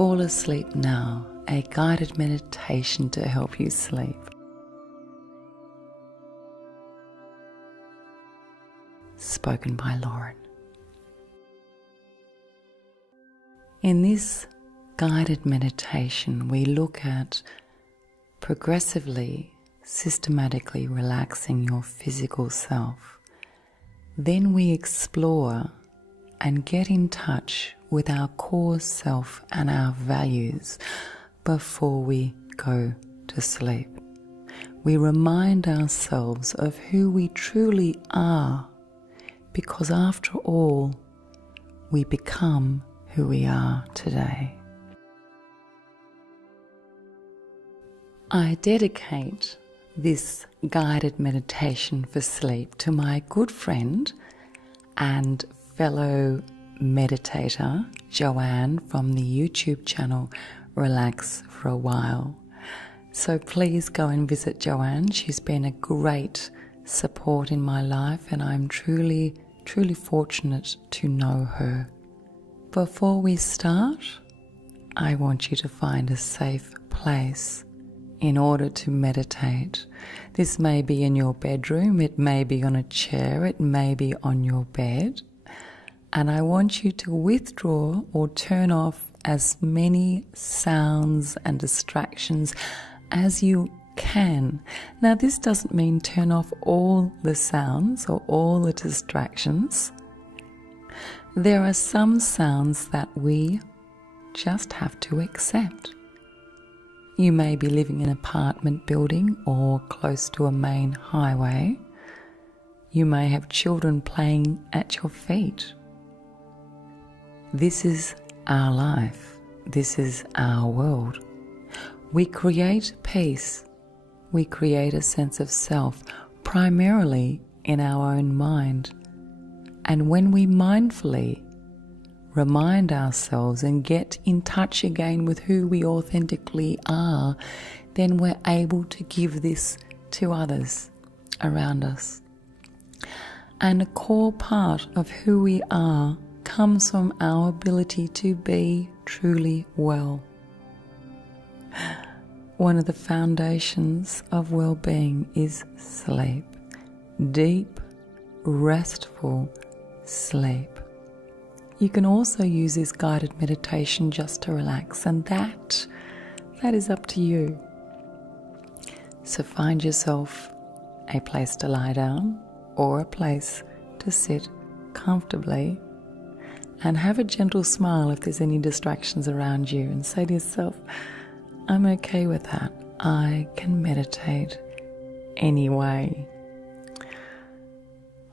Fall asleep now, a guided meditation to help you sleep. Spoken by Lauren. In this guided meditation, we look at progressively, systematically relaxing your physical self. Then we explore and get in touch with our core self and our values before we go to sleep. We remind ourselves of who we truly are, because after all, we become who we are today. I dedicate this guided meditation for sleep to my good friend and fellow meditator, Joanne, from the YouTube channel Relax for a While. So please go and visit Joanne. She's been a great support in my life, and I'm truly fortunate to know her. Before we start, I want you to find a safe place in order to meditate. This may be in your bedroom, it may be on a chair, it may be on your bed. And I want you to withdraw or turn off as many sounds and distractions as you can. Now, this doesn't mean turn off all the sounds or all the distractions. There are some sounds that we just have to accept. You may be living in an apartment building or close to a main highway. You may have children playing at your feet. This is our life. This is our world. We create peace. We create a sense of self, primarily in our own mind. And when we mindfully remind ourselves and get in touch again with who we authentically are, then we're able to give this to others around us. And a core part of who we are comes from our ability to be truly well. One of the foundations of well-being is sleep. Deep, restful sleep. You can also use this guided meditation just to relax, and that is up to you. So find yourself a place to lie down or a place to sit comfortably, and have a gentle smile if there's any distractions around you, and say to yourself, I'm okay with that. I can meditate anyway.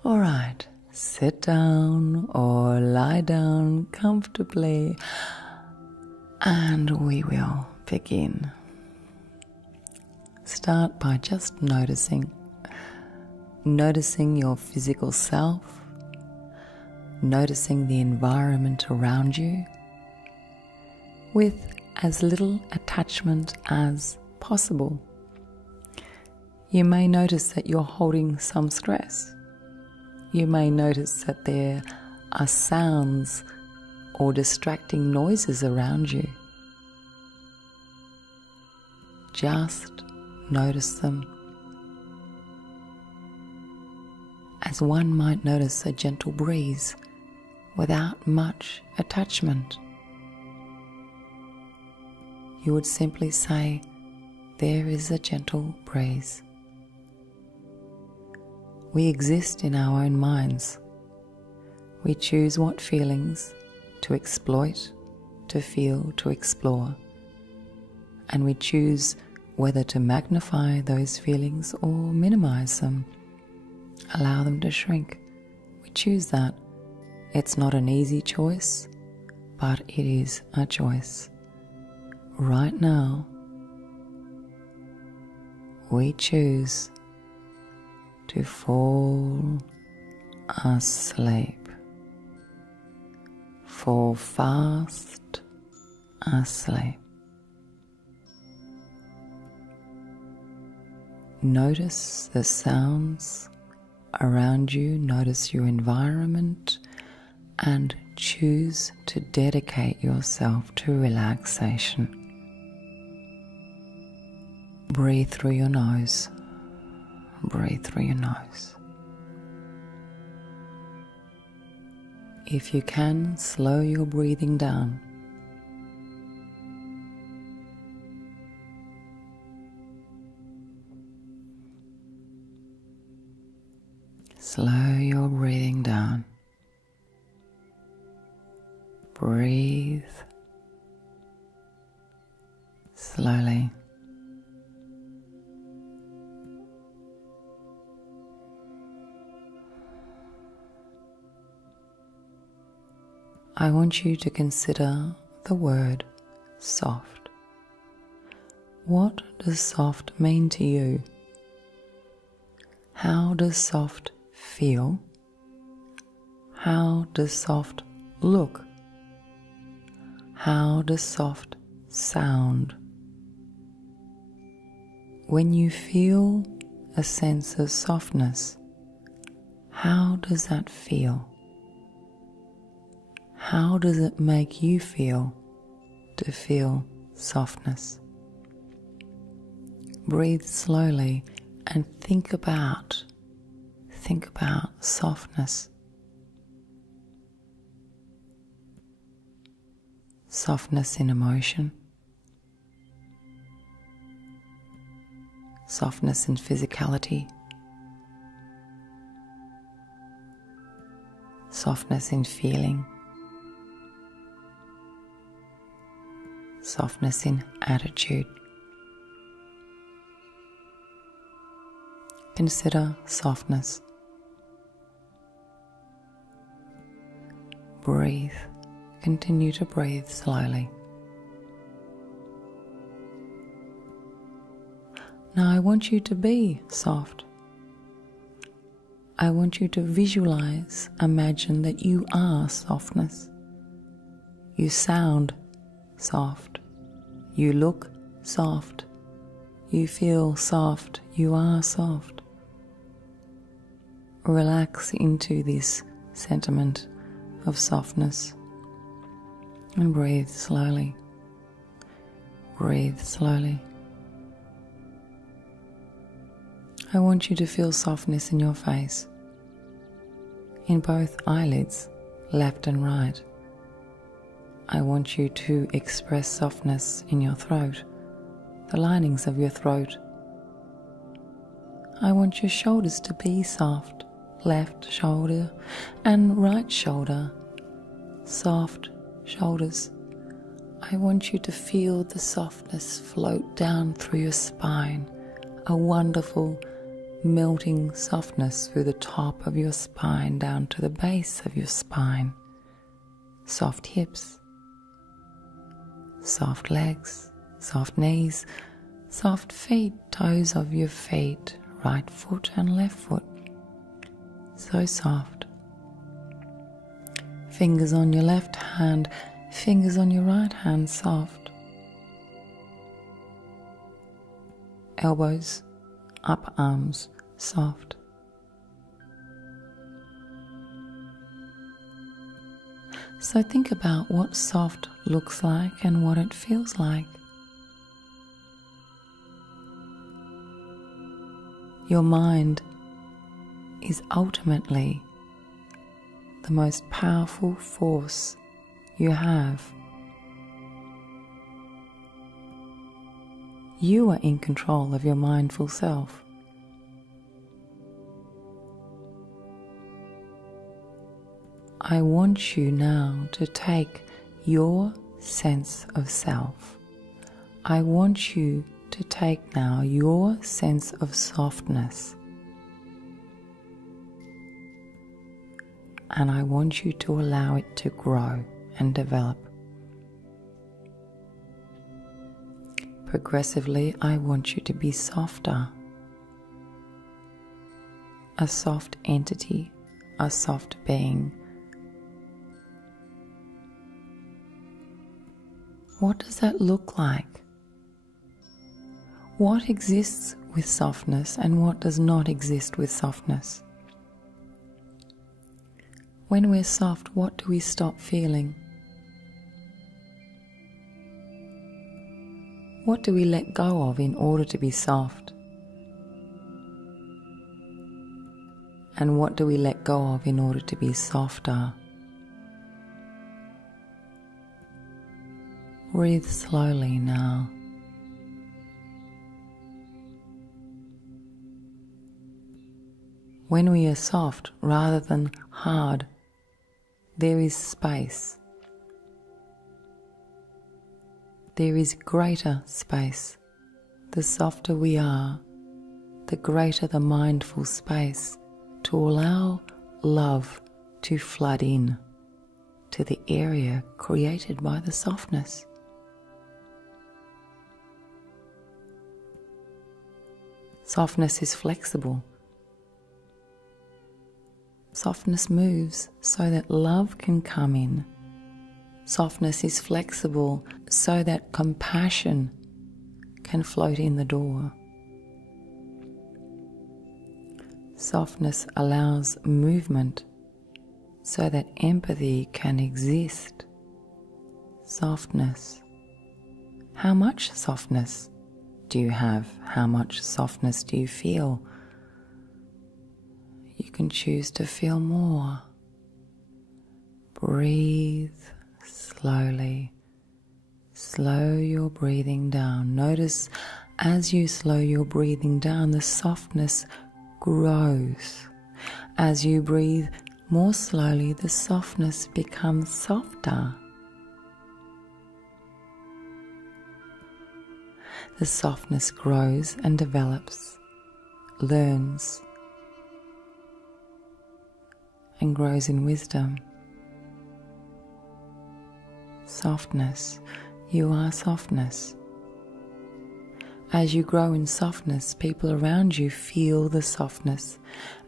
All right, sit down or lie down comfortably, and we will begin. Start by just noticing your physical self, noticing the environment around you with as little attachment as possible. You may notice that you're holding some stress. You may notice that there are sounds or distracting noises around you. Just notice them, as one might notice a gentle breeze without much attachment. You would simply say, there is a gentle breeze. We exist in our own minds. We choose what feelings to exploit, to feel, to explore. And we choose whether to magnify those feelings or minimize them, allow them to shrink. We choose that. It's not an easy choice, but it is a choice. Right now, we choose to fall asleep. Fall fast asleep. Notice the sounds around you, notice your environment, and choose to dedicate yourself to relaxation. Breathe through your nose. Breathe through your nose. If you can, slow your breathing down. Slow your breathing down. Breathe slowly. I want you to consider the word soft. What does soft mean to you? How does soft feel? How does soft look? How does soft sound? When you feel a sense of softness, how does that feel? How does it make you feel to feel softness? Breathe slowly and think about softness. Softness in emotion. Softness in physicality. Softness in feeling. Softness in attitude. Consider softness. Breathe. Continue to breathe slowly. Now I want you to be soft. I want you to visualize, imagine that you are softness. You sound soft. You look soft. You feel soft. You are soft. Relax into this sentiment of softness and breathe slowly. Breathe slowly. I want you to feel softness in your face, in both eyelids, left and right. I want you to express softness in your throat, the linings of your throat. I want your shoulders to be soft, left shoulder and right shoulder, soft shoulders. I want you to feel the softness float down through your spine, a wonderful melting softness through the top of your spine down to the base of your spine. Soft hips, soft legs, soft knees, soft feet, toes of your feet, right foot and left foot. So soft. Fingers on your left hand, fingers on your right hand, soft. Elbows, upper arms, soft. So think about what soft looks like and what it feels like. Your mind is ultimately the most powerful force you have. You are in control of your mindful self. I want you now to take your sense of self. I want you to take now your sense of softness, and I want you to allow it to grow and develop. Progressively, I want you to be softer, a soft entity, a soft being. What does that look like? What exists with softness and what does not exist with softness? When we're soft, what do we stop feeling? What do we let go of in order to be soft? And what do we let go of in order to be softer? Breathe slowly now. When we are soft rather than hard, there is space. There is greater space. The softer we are, the greater the mindful space to allow love to flood in to the area created by the softness. Softness is flexible. Softness moves so that love can come in. Softness is flexible so that compassion can float in the door. Softness allows movement so that empathy can exist. Softness. How much softness do you have? How much softness do you feel? You can choose to feel more. Breathe slowly. Slow your breathing down. Notice as you slow your breathing down, the softness grows. As you breathe more slowly, the softness becomes softer. The softness grows and develops, learns, and grows in wisdom. Softness. You are softness. As you grow in softness, people around you feel the softness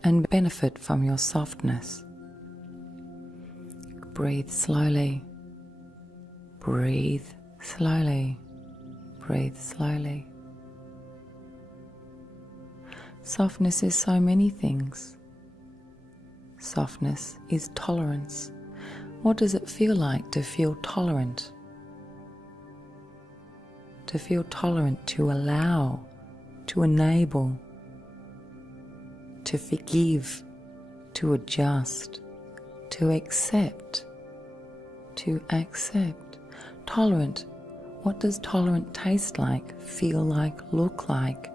and benefit from your softness. Breathe slowly. Breathe slowly. Breathe slowly. Softness is so many things. Softness is tolerance. What does it feel like to feel tolerant? To feel tolerant, to allow, to enable, to forgive, to adjust, to accept, to accept. Tolerant. What does tolerant taste like, feel like, look like?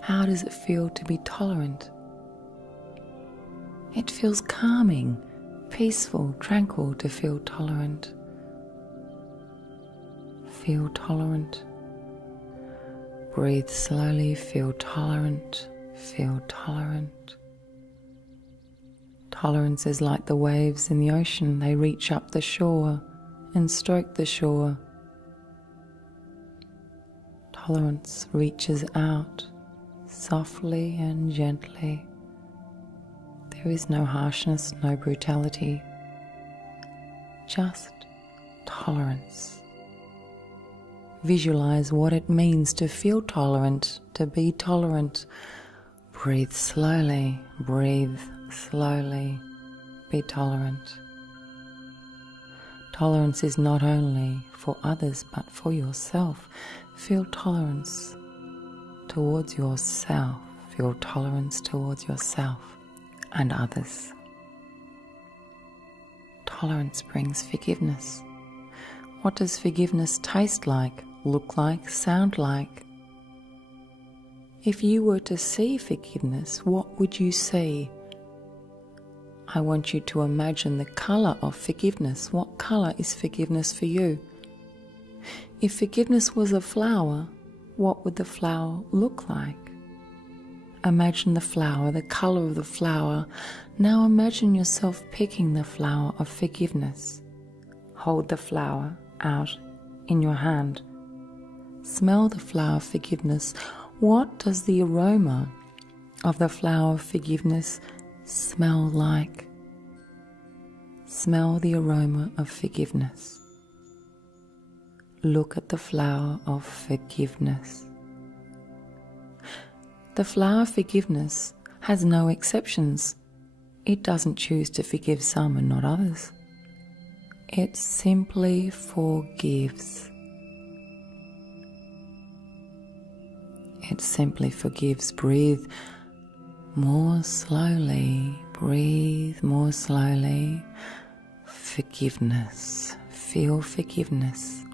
How does it feel to be tolerant? It feels calming, peaceful, tranquil to feel tolerant. Feel tolerant. Breathe slowly, feel tolerant, feel tolerant. Tolerance is like the waves in the ocean. They reach up the shore and stroke the shore. Tolerance reaches out softly and gently. There is no harshness, no brutality, just tolerance. Visualize what it means to feel tolerant, to be tolerant. Breathe slowly, breathe slowly, be tolerant. Tolerance is not only for others but for yourself. Feel tolerance towards yourself. Feel tolerance towards yourself and others. Tolerance brings forgiveness. What does forgiveness taste like, look like, sound like? If you were to see forgiveness, what would you see? I want you to imagine the colour of forgiveness. What colour is forgiveness for you? If forgiveness was a flower, what would the flower look like? Imagine the flower, the colour of the flower. Now imagine yourself picking the flower of forgiveness. Hold the flower out in your hand. Smell the flower of forgiveness. What does the aroma of the flower of forgiveness smell like? Smell the aroma of forgiveness. Look at the flower of forgiveness. The flower of forgiveness has no exceptions. It doesn't choose to forgive some and not others. It simply forgives. It simply forgives. Breathe more slowly. Breathe more slowly. Forgiveness. Feel forgiveness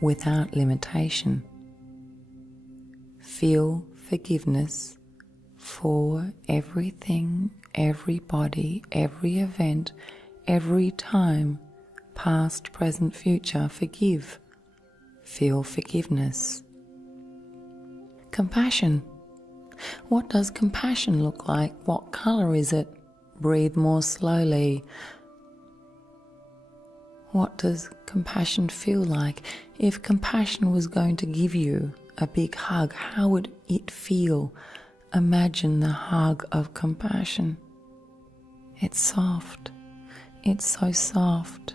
without limitation. Feel forgiveness for everything, everybody, every event, every time, past, present, future. Forgive. Feel forgiveness. Compassion. What does compassion look like? What color is it? Breathe more slowly. What does compassion feel like? If compassion was going to give you a big hug, how would it feel? Imagine the hug of compassion. It's soft. It's so soft.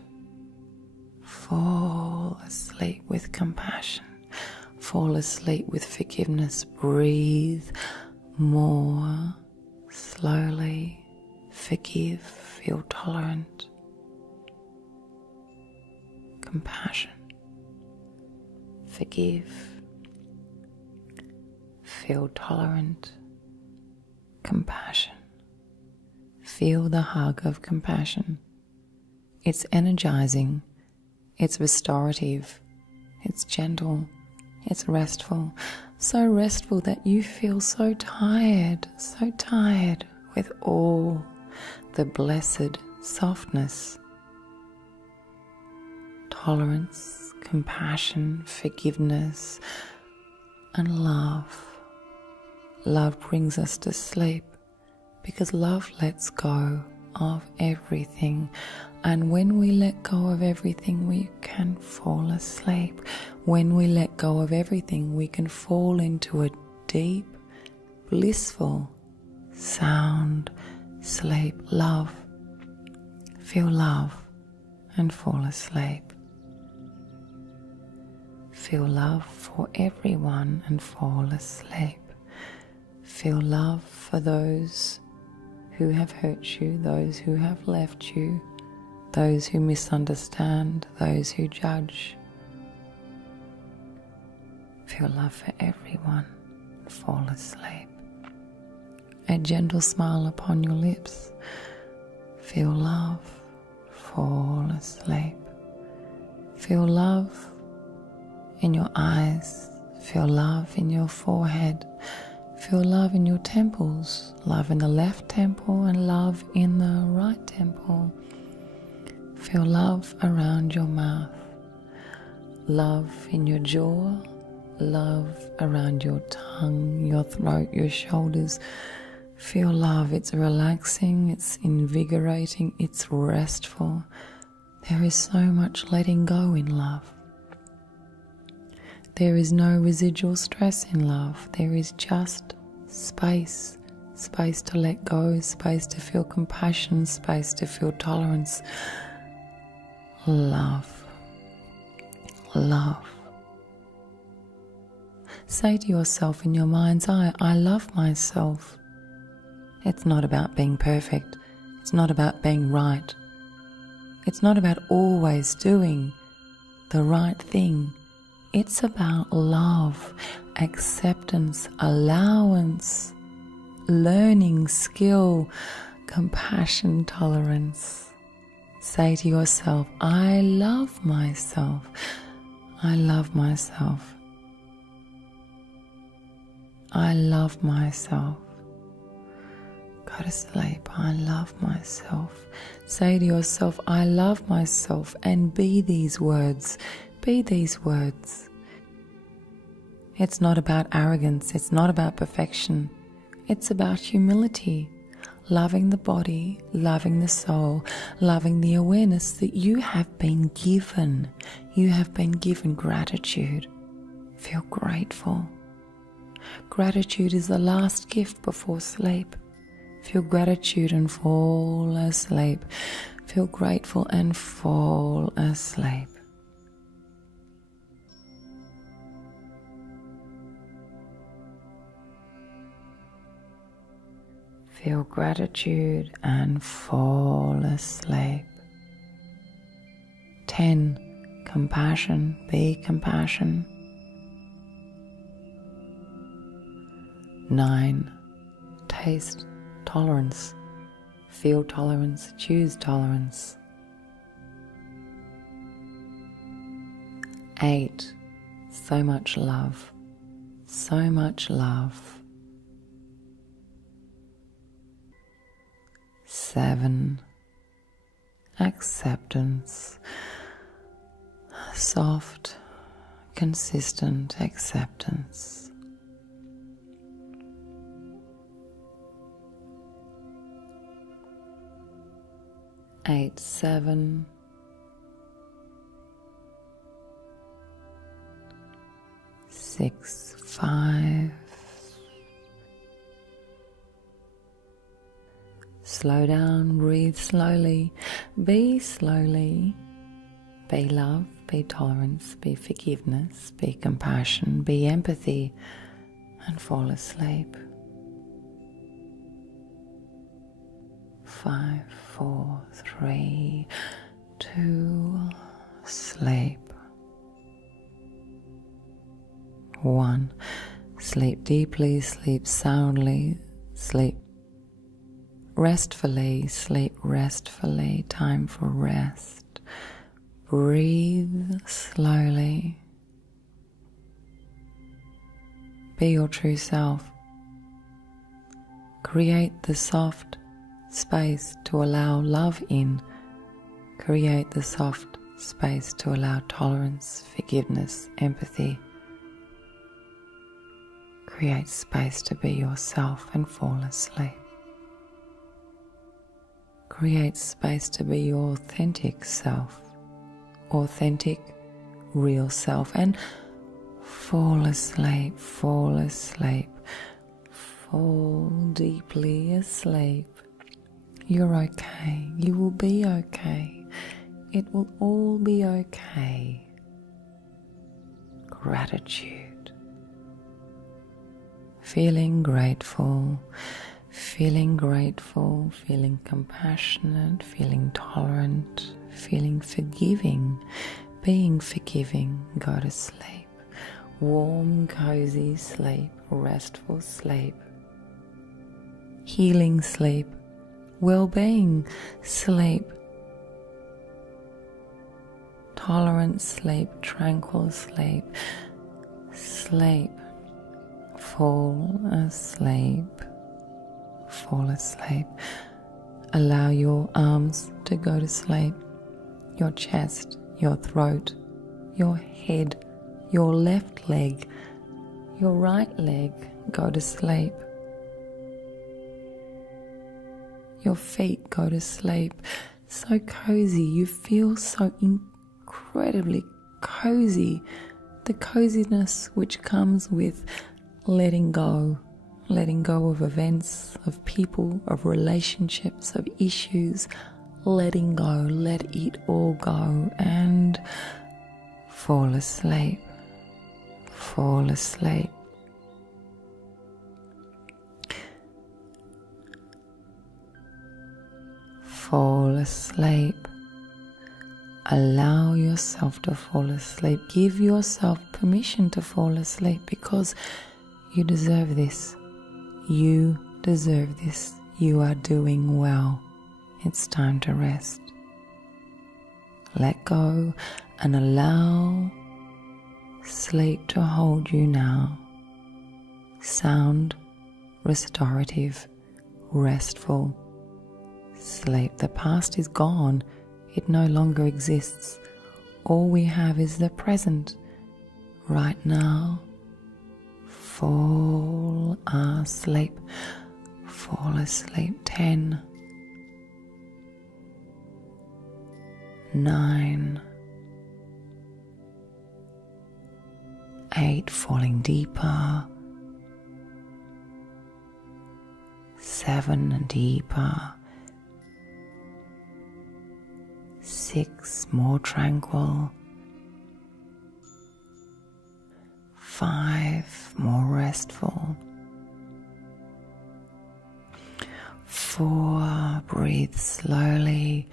Fall asleep with compassion. Fall asleep with forgiveness. Breathe more slowly. Forgive. Feel tolerant. Compassion. Forgive. Feel tolerant. Compassion. Feel the hug of compassion. It's energizing. It's restorative. It's gentle. It's restful. So restful that you feel so tired with all the blessed softness. Tolerance, compassion, forgiveness, and love. Love brings us to sleep because love lets go of everything. And when we let go of everything, we can fall asleep. When we let go of everything, we can fall into a deep, blissful, sound sleep. Love. Feel love and fall asleep. Feel love for everyone and fall asleep. Feel love for those who have hurt you, those who have left you, those who misunderstand, those who judge. Feel love for everyone. Fall asleep. A gentle smile upon your lips. Feel love. Fall asleep. Feel love in your eyes. Feel love in your forehead. Feel love in your temples. Love in the left temple and love in the right temple. Feel love around your mouth. Love in your jaw. Love around your tongue, your throat, your shoulders. Feel love. It's relaxing, it's invigorating, it's restful. There is so much letting go in love. There is no residual stress in love. There is just space. Space to let go, space to feel compassion, space to feel tolerance. Love. Love. Say to yourself in your mind's eye, I love myself. It's not about being perfect. It's not about being right. It's not about always doing the right thing. It's about love, acceptance, allowance, learning, skill, compassion, tolerance. Say to yourself, I love myself. I love myself. I love myself. Go to sleep. I love myself. Say to yourself, I love myself, and be these words. Be these words. It's not about arrogance. It's not about perfection. It's about humility. Loving the body, loving the soul, loving the awareness that you have been given. You have been given gratitude. Feel grateful. Gratitude is the last gift before sleep. Feel gratitude and fall asleep. Feel grateful and fall asleep. Feel gratitude and fall asleep. 10. Compassion, be compassion. 9. Taste tolerance, feel tolerance, choose tolerance. 8. So much love, so much love. 7. Acceptance, soft, consistent acceptance. 8, 7. 6, 5. Slow down, breathe slowly, be slowly. Be love, be tolerance, be forgiveness, be compassion, be empathy, and fall asleep. 5, 4, 3, 2, sleep. 1. Sleep deeply, sleep soundly, sleep restfully, sleep restfully. Time for rest. Breathe slowly. Be your true self. Create the soft space to allow love in. Create the soft space to allow tolerance, forgiveness, empathy. Create space to be yourself and fall asleep. Create space to be your authentic self, authentic, real self, and fall asleep, fall asleep, fall deeply asleep. You're okay. You will be okay. It will all be okay. Gratitude. Feeling grateful, feeling compassionate, feeling tolerant, feeling forgiving, being forgiving. Go to sleep. Warm, cozy sleep, restful sleep, healing sleep, well-being sleep, tolerant sleep, tranquil sleep, sleep, fall asleep, fall asleep. Allow your arms to go to sleep, your chest, your throat, your head, your left leg, your right leg, go to sleep. Your feet go to sleep. So cozy, you feel so incredibly cozy. The coziness which comes with letting go of events, of people, of relationships, of issues, letting go, let it all go and fall asleep, fall asleep. Fall asleep. Allow yourself to fall asleep. Give yourself permission to fall asleep because you deserve this. You deserve this. You are doing well. It's time to rest. Let go and allow sleep to hold you now. Sound, restorative, restful sleep. The past is gone. It no longer exists. All we have is the present. Right now, fall asleep. Fall asleep. 10, 9, 8, falling deeper. 7, deeper. 6, more tranquil. 5, more restful. 4, breathe slowly.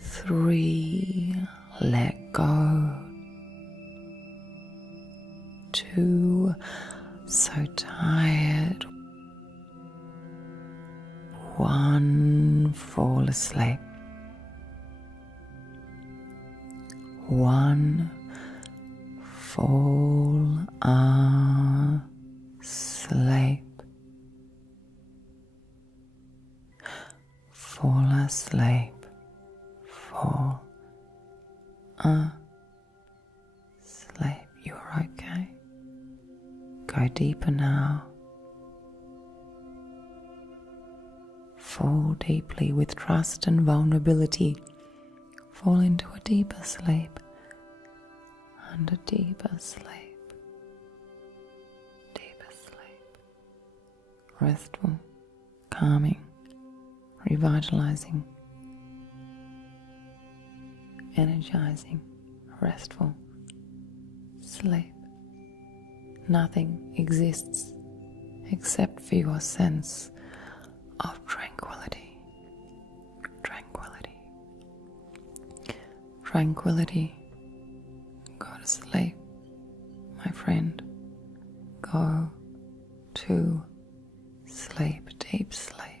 3, let go. 2, so tired. 1, fall asleep. 1, fall asleep. Fall asleep. Fall asleep. You're okay. Go deeper now. Fall deeply with trust and vulnerability. Fall into a deeper sleep and a deeper sleep. Deeper sleep. Restful, calming, revitalizing, energizing, restful sleep. Nothing exists except for your sense of tranquility. Tranquility. Tranquility. Go to sleep, my friend. Go to sleep, deep sleep.